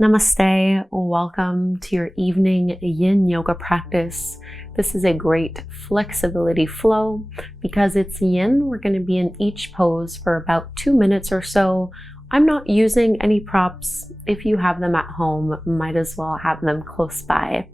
Namaste, welcome to your evening yin yoga practice. This is a great flexibility flow. Because it's yin, we're going to be in each pose for about 2 minutes or so. I'm not using any props. If you have them at home, might as well have them close by.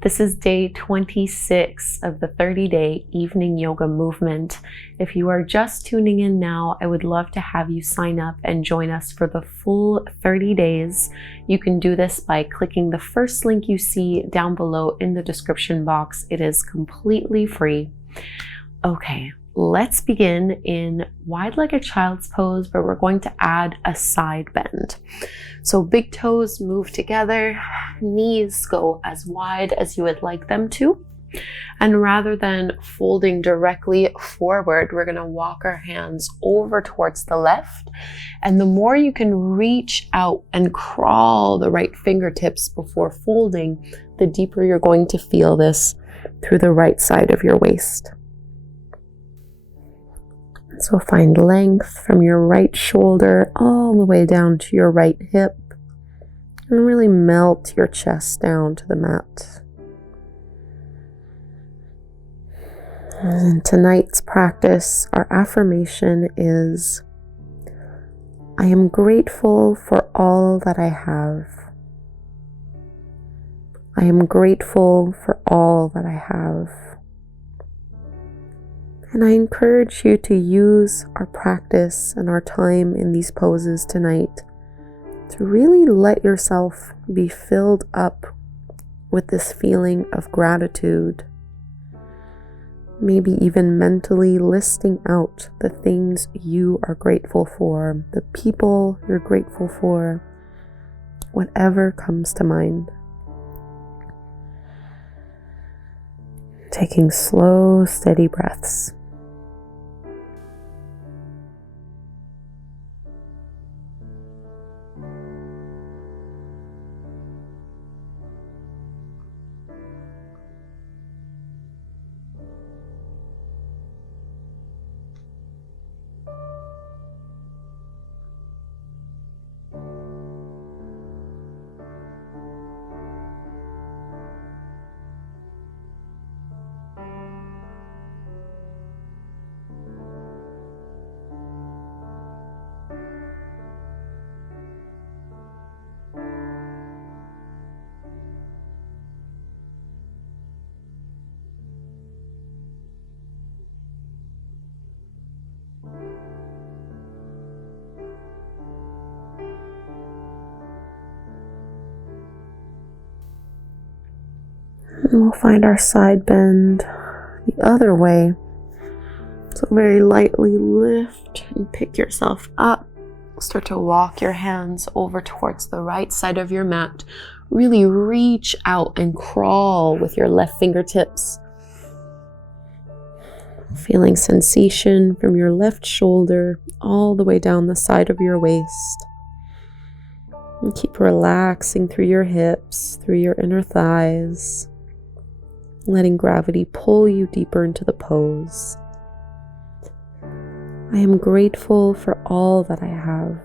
This is day 26 of the 30-day evening yoga movement. If you are just tuning in now, I would love to have you sign up and join us for the full 30 days. You can do this by clicking the first link you see down below in the description box. It is completely free. Okay, let's begin in wide like a child's pose, but we're going to add a side bend. So big toes move together, knees go as wide as you would like them to. And rather than folding directly forward, we're going to walk our hands over towards the left. And the more you can reach out and crawl the right fingertips before folding, the deeper you're going to feel this through the right side of your waist. So find length from your right shoulder all the way down to your right hip, and really melt your chest down to the mat. In tonight's practice, our affirmation is, I am grateful for all that I have. I am grateful for all that I have. And I encourage you to use our practice and our time in these poses tonight to really let yourself be filled up with this feeling of gratitude. Maybe even mentally listing out the things you are grateful for, the people you're grateful for, whatever comes to mind. Taking slow, steady breaths. And we'll find our side bend the other way. So very lightly lift and pick yourself up. Start to walk your hands over towards the right side of your mat. Really reach out and crawl with your left fingertips. Feeling sensation from your left shoulder all the way down the side of your waist. And keep relaxing through your hips, through your inner thighs. Letting gravity pull you deeper into the pose. I am grateful for all that I have.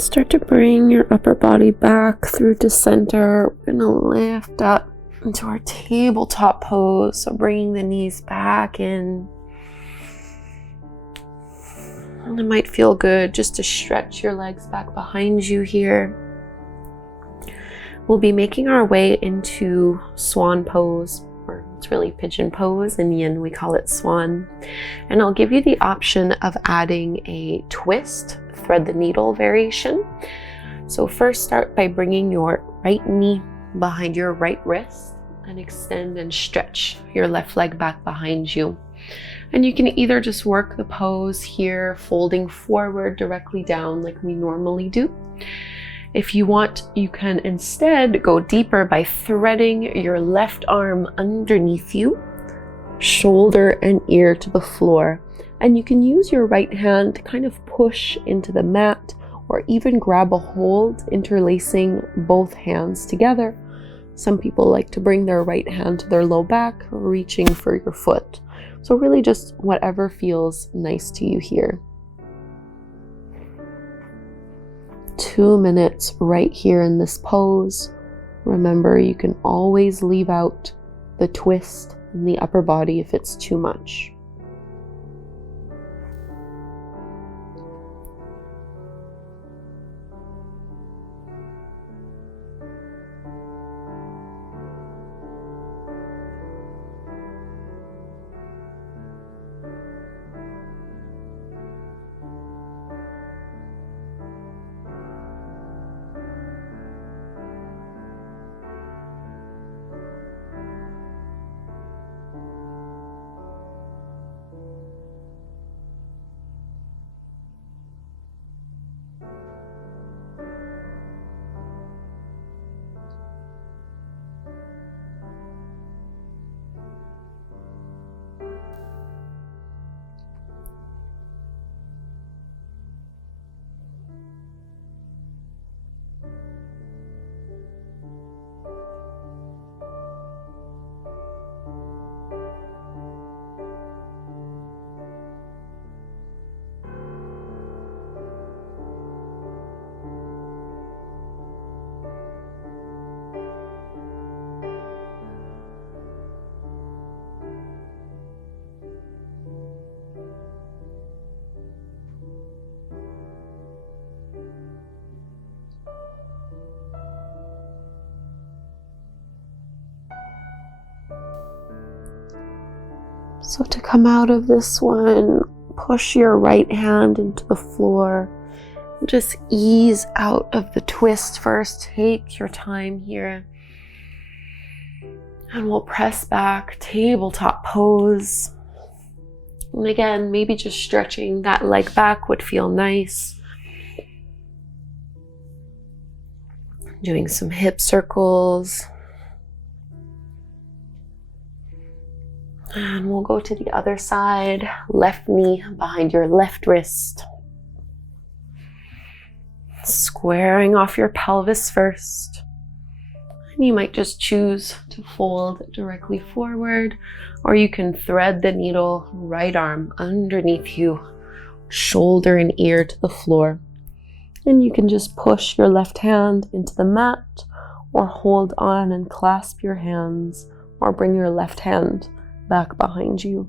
Start to bring your upper body back through to center. We're gonna lift up into our tabletop pose. So bringing the knees back in. And it might feel good just to stretch your legs back behind you here. We'll be making our way into swan pose, or it's really pigeon pose. In yin, we call it swan. And I'll give you the option of adding a twist, thread the needle variation. So first start by bringing your right knee behind your right wrist and extend and stretch your left leg back behind you. And you can either just work the pose here, folding forward directly down like we normally do. If you want, you can instead go deeper by threading your left arm underneath you, shoulder and ear to the floor. And you can use your right hand to kind of push into the mat or even grab a hold, interlacing both hands together. Some people like to bring their right hand to their low back, reaching for your foot. So really just whatever feels nice to you here. 2 minutes right here in this pose. Remember, you can always leave out the twist in the upper body if it's too much. So to come out of this one, push your right hand into the floor. Just ease out of the twist first. Take your time here. And we'll press back, tabletop pose. And again, maybe just stretching that leg back would feel nice. Doing some hip circles. And we'll go to the other side. Left knee behind your left wrist. Squaring off your pelvis first. And you might just choose to fold directly forward, or you can thread the needle, right arm underneath you, shoulder and ear to the floor. And you can just push your left hand into the mat, or hold on and clasp your hands, or bring your left hand back behind you.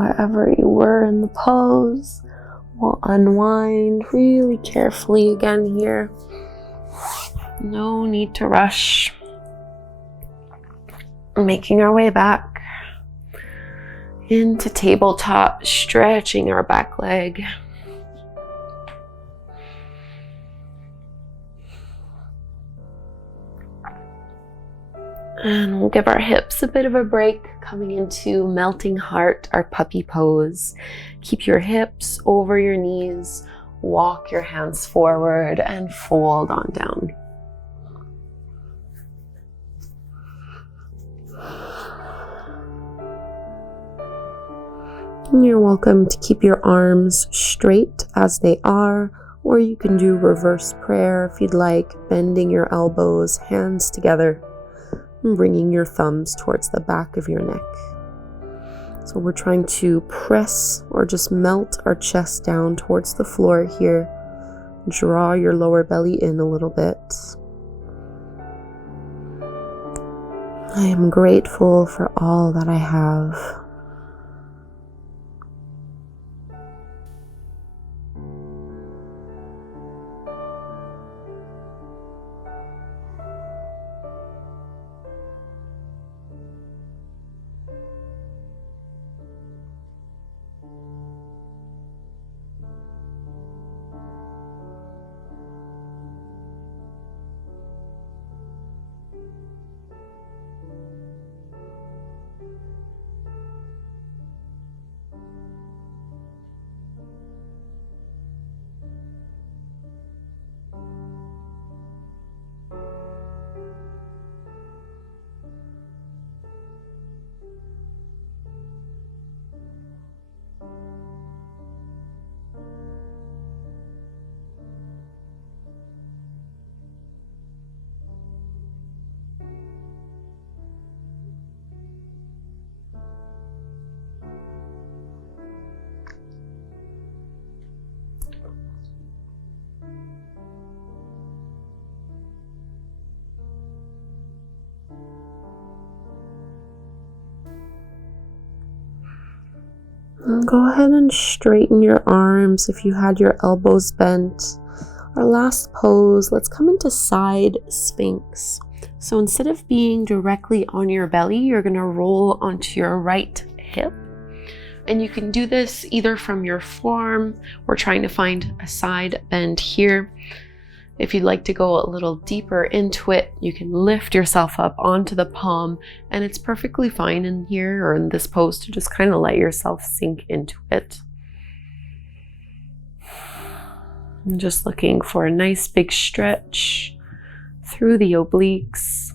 wherever you were in the pose. We'll unwind really carefully again here. No need to rush. Making our way back into tabletop, stretching our back leg. And we'll give our hips a bit of a break, coming into melting heart, our puppy pose. Keep your hips over your knees, walk your hands forward and fold on down. And you're welcome to keep your arms straight as they are, or you can do reverse prayer if you'd like, bending your elbows, hands together, and bringing your thumbs towards the back of your neck. So we're trying to press or just melt our chest down towards the floor here. Draw your lower belly in a little bit. I am grateful for all that I have. And go ahead and straighten your arms if you had your elbows bent. Our last pose, let's come into side sphinx. So instead of being directly on your belly, you're going to roll onto your right hip. And you can do this either from your forearm. We're trying to find a side bend here. If you'd like to go a little deeper into it, you can lift yourself up onto the palm, and it's perfectly fine in here or in this pose to just kind of let yourself sink into it. I'm just looking for a nice big stretch through the obliques.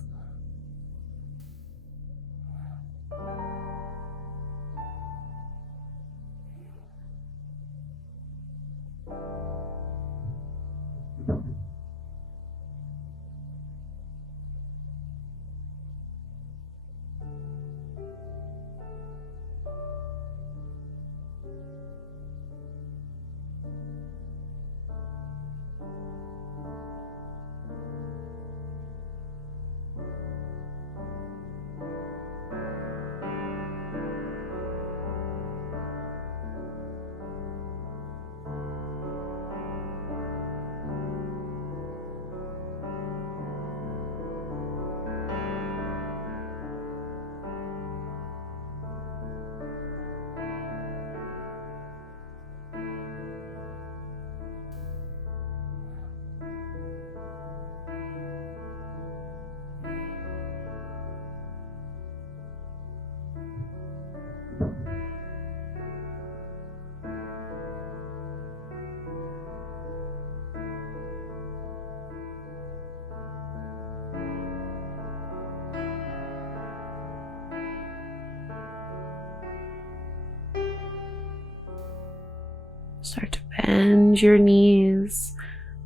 Start to bend your knees.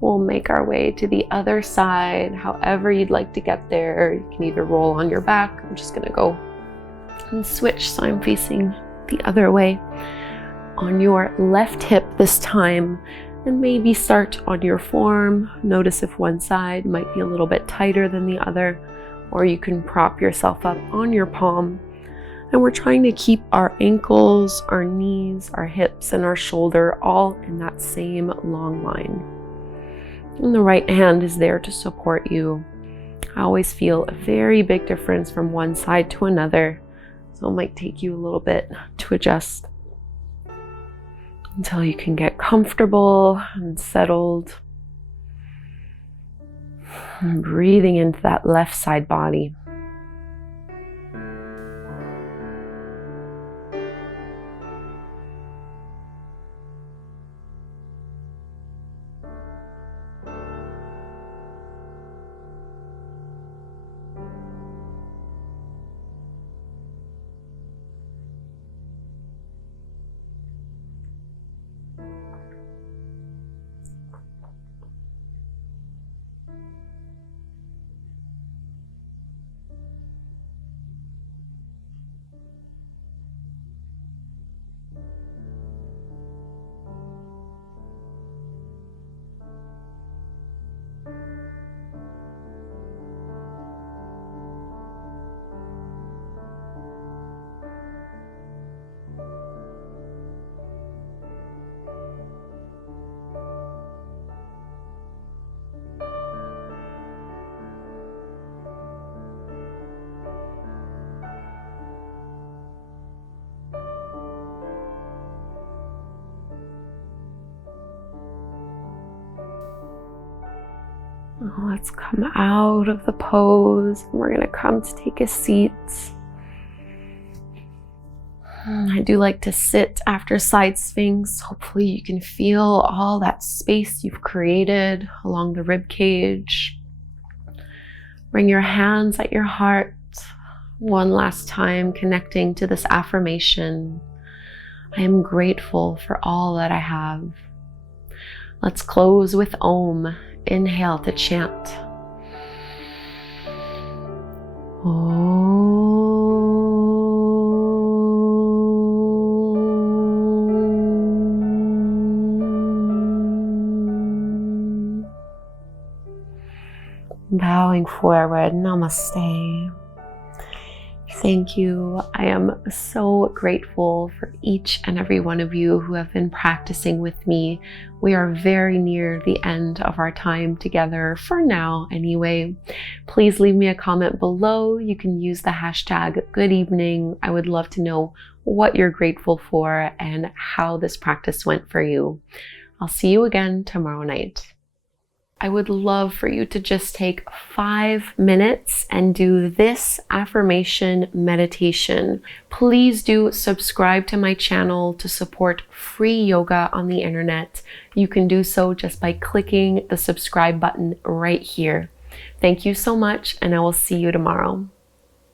We'll make our way to the other side, however you'd like to get there. You can either roll on your back. I'm just gonna go and switch so I'm facing the other way. On your left hip this time, and maybe start on your forearm. Notice if one side might be a little bit tighter than the other, or you can prop yourself up on your palm And we're trying to keep our ankles, our knees, our hips, and our shoulder all in that same long line. And the right hand is there to support you. I always feel a very big difference from one side to another, so it might take you a little bit to adjust until you can get comfortable and settled. And breathing into that left side body. Let's come out of the pose. We're going to come to take a seat. I do like to sit after side sphinx. Hopefully you can feel all that space you've created along the rib cage. Bring your hands at your heart. One last time, connecting to this affirmation. I am grateful for all that I have. Let's close with Om. Inhale to chant. Om. Bowing forward, namaste. Thank you. I am so grateful for each and every one of you who have been practicing with me. We are very near the end of our time together, for now anyway. Please leave me a comment below. You can use the hashtag good evening. I would love to know what you're grateful for and how this practice went for you. I'll see you again tomorrow night. I would love for you to just take 5 minutes and do this affirmation meditation. Please do subscribe to my channel to support free yoga on the internet. You can do so just by clicking the subscribe button right here. Thank you so much, and I will see you tomorrow.